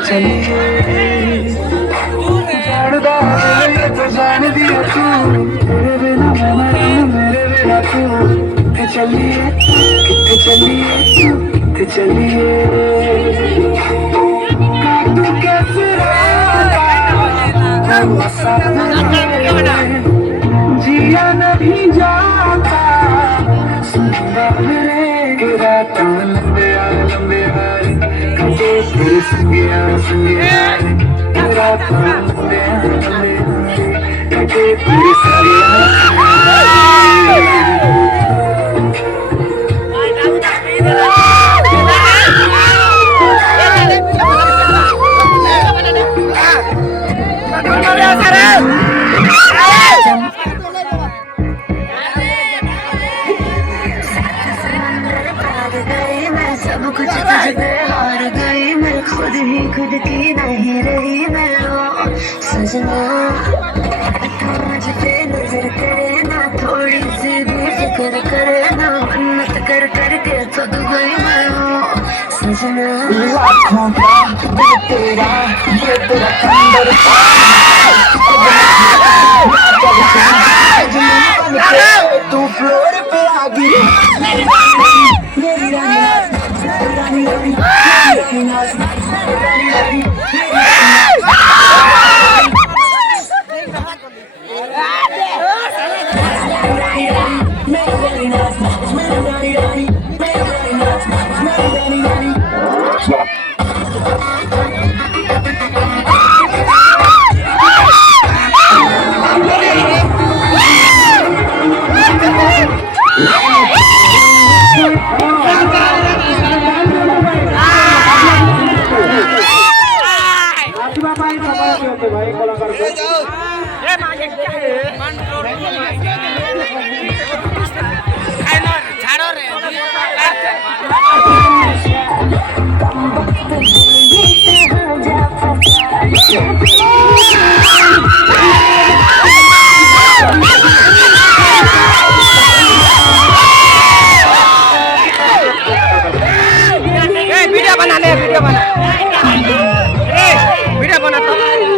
चलिए जानदा है तो जान दिया तू तेरे बिना मैं मरूं मेरे बिना तू कितने चलिए तू कैसे रहता जिया नहीं जाता सुनता मेरे गिराता लंबे लंबे कटे तेरे संगे गिराता लंबे लंबे कटे तेरे संगे सब कुछ तुझ पे हार गई मैं खुद ही खुद की नहीं रही मैं सजना मुझ पे नजर करे ना थोड़ी सी भी फिक्र करे ना मन्नत कर करके थक गई मैं सजना लाखों का दिल तेरा ये तेरा अंदर तू फ्लोर पे आ गिरी वीडियो बना तो